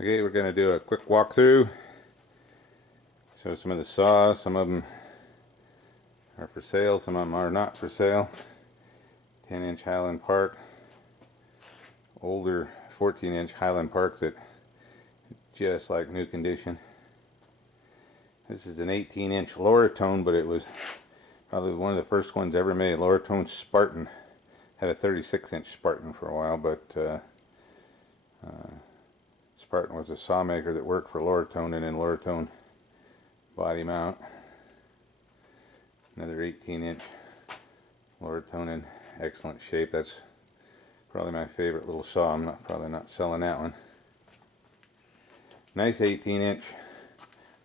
Okay, we're going to do a quick walkthrough. Show some of the saws. Some of them are for sale, some of them are not for sale. 10-inch Highland Park. Older 14-inch Highland Park that just like new condition. This is an 18-inch Loratone, but it was probably one of the first ones ever made. Loratone Spartan. Had a 36-inch Spartan for a while, but Spartan was a saw maker that worked for Loratone, and then Loratone bought him out. Another 18-inch Loratone in excellent shape. That's probably my favorite little saw. I'm probably not selling that one. Nice 18-inch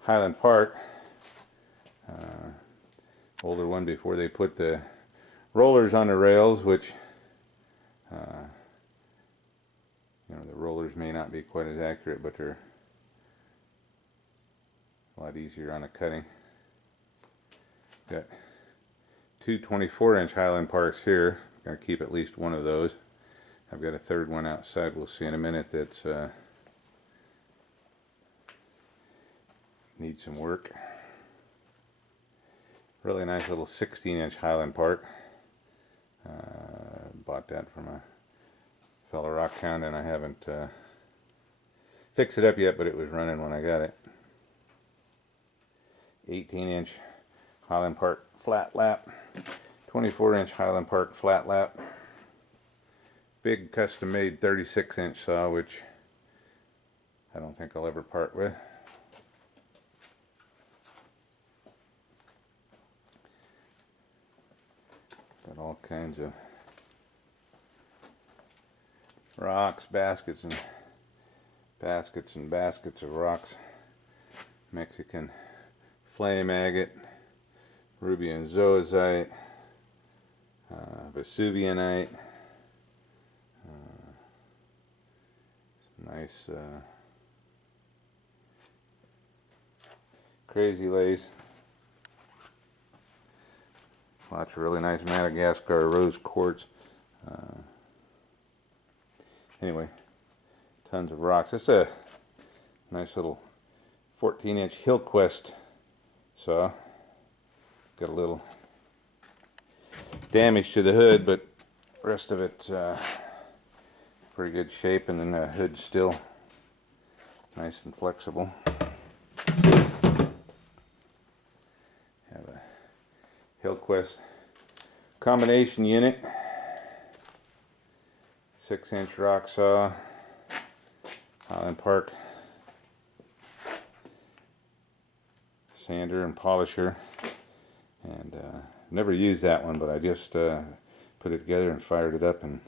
Highland Park. Older one before they put the rollers on the rails, which the rollers may not be quite as accurate, but they're a lot easier on the cutting. Got two 24-inch Highland Parks here. I'm going to keep at least one of those. I've got a third one outside we'll see in a minute that's needs some work. Really nice little 16-inch Highland Park. Bought that from a fellow rock hound, and I haven't fixed it up yet, but it was running when I got it. 18-inch Highland Park flat lap. 24-inch Highland Park flat lap. Big custom made 36-inch saw, which I don't think I'll ever part with. Got all kinds of rocks, baskets and baskets of rocks. Mexican flame agate, ruby and zoisite, Vesuvianite, nice crazy lace, lots of really nice Madagascar rose quartz. Anyway, tons of rocks. It's a nice little 14-inch Hillquest saw. Got a little damage to the hood, but the rest of it's pretty good shape, and then the hood's still nice and flexible. Have a Hillquest combination unit. 6-inch rock saw, Highland Park sander and polisher, and never used that one, but I just put it together and fired it up, and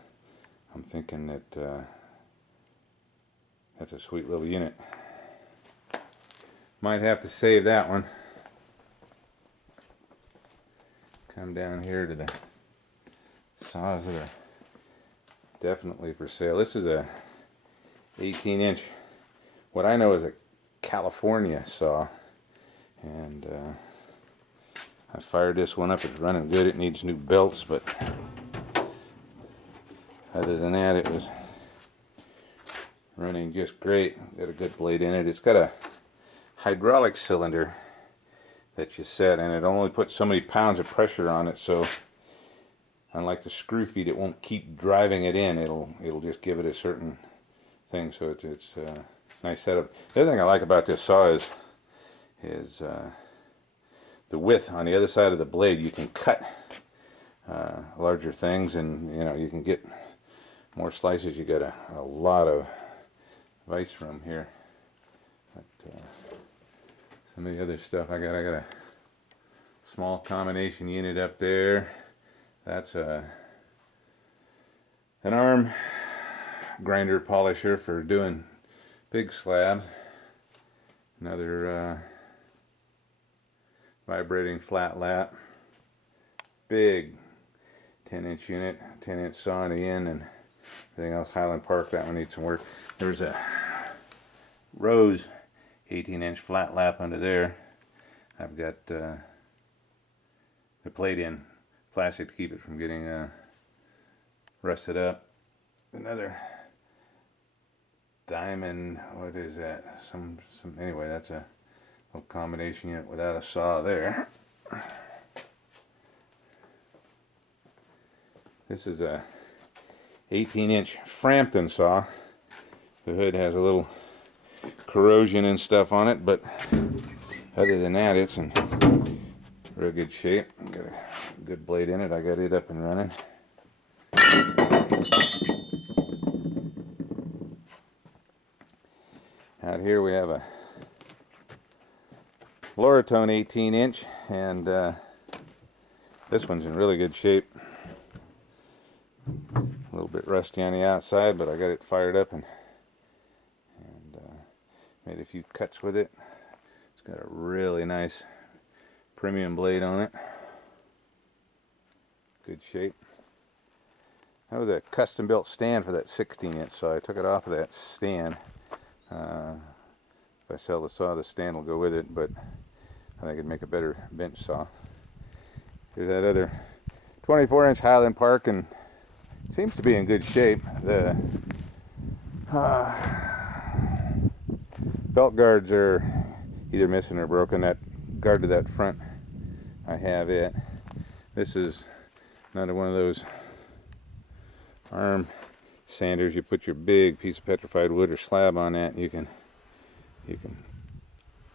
I'm thinking that that's a sweet little unit. Might have to save that one. Come down here to the saws that are definitely for sale. This is a 18-inch, what I know is a California saw, and I fired this one up. It's running good. It needs new belts, but other than that, it was running just great. Got a good blade in it. It's got a hydraulic cylinder that you set, and it only puts so many pounds of pressure on it, so unlike the screw feed, it won't keep driving it in. It'll just give it a certain thing. So it's a nice setup. The other thing I like about this saw is the width on the other side of the blade. You can cut larger things, and you can get more slices. You got a lot of vise room here. But, some of the other stuff I got a small combination unit up there. That's an arm grinder polisher for doing big slabs. Another vibrating flat lap. Big 10-inch unit, 10-inch saw on the end, and everything else. Highland Park, that one needs some work. There's a Rose 18-inch flat lap under there. I've got the plate in plastic to keep it from getting rusted up. Another diamond, what is that? Anyway, that's a little combination unit without a saw there. This is a 18-inch Frampton saw. The hood has a little corrosion and stuff on it, but other than that, it's in real good shape. Got a good blade in it. I got it up and running. Out here we have a Loratone 18-inch, and this one's in really good shape. A little bit rusty on the outside, but I got it fired up and made a few cuts with it. It's got a really nice premium blade on it. Good shape. That was a custom built stand for that 16-inch, so I took it off of that stand. If I sell the saw, the stand will go with it, but I think it'd make a better bench saw. Here's that other 24-inch Highland Park, and seems to be in good shape. The belt guards are either missing or broken. That guard to that front, I have it. This is another one of those arm sanders. You put your big piece of petrified wood or slab on that, you can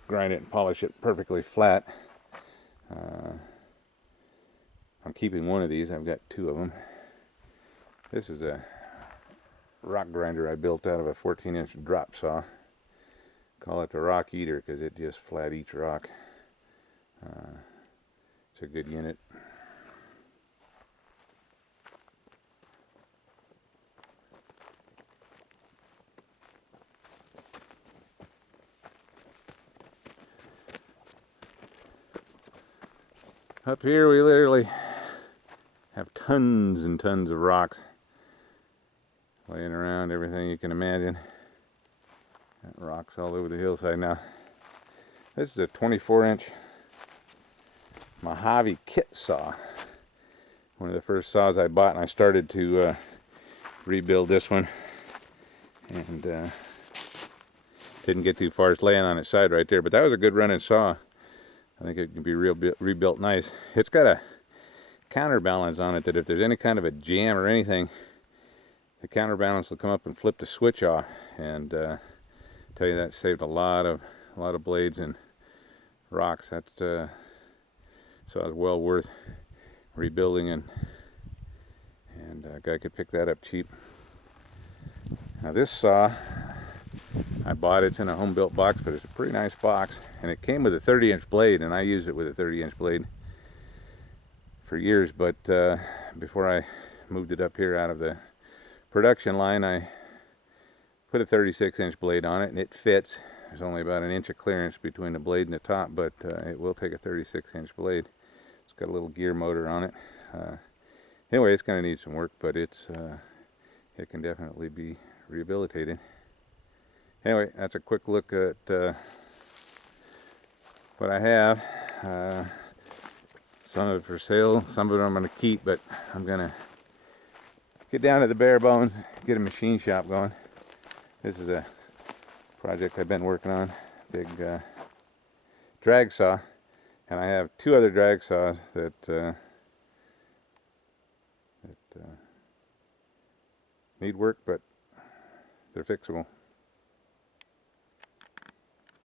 grind it and polish it perfectly flat. I'm keeping one of these. I've got two of them. This is a rock grinder I built out of a 14-inch drop saw. Call it the Rock Eater because it just flat eats rock. It's a good unit. Up here we literally have tons and tons of rocks laying around, everything you can imagine. Got rocks all over the hillside now. This is a 24-inch Mojave kit saw. One of the first saws I bought, and I started to rebuild this one. And didn't get too far. It's laying on its side right there, but that was a good running saw. I think it can be rebuilt nice. It's got a counterbalance on it that if there's any kind of a jam or anything, the counterbalance will come up and flip the switch off. And tell you, that saved a lot of blades and rocks. That so it's well worth rebuilding, and a guy could pick that up cheap. Now this saw I bought, it's in a home built box, but it's a pretty nice box, and it came with a 30-inch blade, and I used it with a 30-inch blade for years. But before I moved it up here out of the production line, I put a 36-inch blade on it, and it fits. There's only about an inch of clearance between the blade and the top, but it will take a 36-inch blade. It's got a little gear motor on it. Anyway, it's going to need some work, but it can definitely be rehabilitated. Anyway, that's a quick look at what I have. Some of it for sale, some of it I'm going to keep, but I'm going to get down to the bare bones, get a machine shop going. This is a project I've been working on, big drag saw, and I have two other drag saws that need work, but they're fixable.